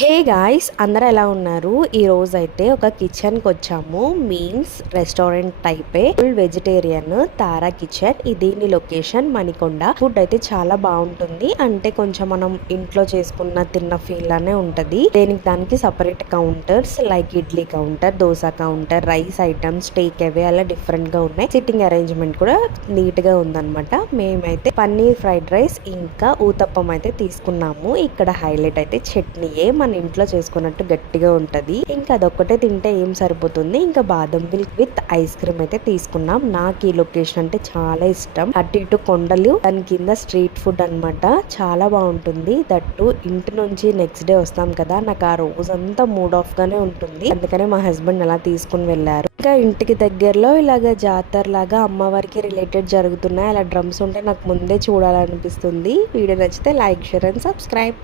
Hey guys, అందరూ ఎలా ఉన్నారు? ఈ రోజు అయితే ఒక కిచెన్కి వచ్చాము. మీన్స్ రెస్టారెంట్ టైపే, ఫుల్ వెజిటేరియన్ తారా కిచెన్. దీని లొకేషన్ మణికొండ. ఫుడ్ అయితే చాలా బాగుంటుంది. అంటే కొంచెం మనం ఇంట్లో చేసుకున్న తిన్న ఫీల్ లానే ఉంటది. దానికి separate counters like idli counter, dosa counter, rice items, take away అలా డిఫరెంట్ గా ఉన్నాయి. సిట్టింగ్ అరేంజ్మెంట్ కూడా నీట్ గా ఉందన్నమాట. మేమైతే పన్నీర్ ఫ్రైడ్ రైస్ ఇంకా ఊతప్పం అయితే తీసుకున్నాము. ఇక్కడ హైలైట్ అయితే చట్నీయే. మన ఇంట్లో చేసుకున్నట్టు గట్టిగా ఉంటది. ఇంకా అదొక్కటే తింటే ఏం సరిపోతుంది. ఇంకా బాదం మిల్క్ విత్ ఐస్ క్రీమ్ అయితే తీసుకున్నాం. నాకు ఈ లొకేషన్ అంటే చాలా ఇష్టం. అటు ఇటు కొండలు, దాని కింద స్ట్రీట్ ఫుడ్ అన్నమాట. చాలా బాగుంటుంది. దట్టు ఇంటి నుంచి నెక్స్ట్ డే వస్తాం కదా, నాకు ఆ రోజంతా మూడ్ ఆఫ్ గానే ఉంటుంది. అందుకనే మా హస్బెండ్ అలా తీసుకుని వెళ్ళారు. ఇంకా ఇంటికి దగ్గరలో ఇలాగ జాతర లాగా అమ్మవారికి రిలేటెడ్ జరుగుతున్నాయి. అలా డ్రమ్స్ ఉంటే నాకు ముందే చూడాలనిపిస్తుంది. వీడియో నచ్చితే లైక్, షేర్ అండ్ సబ్స్క్రైబ్.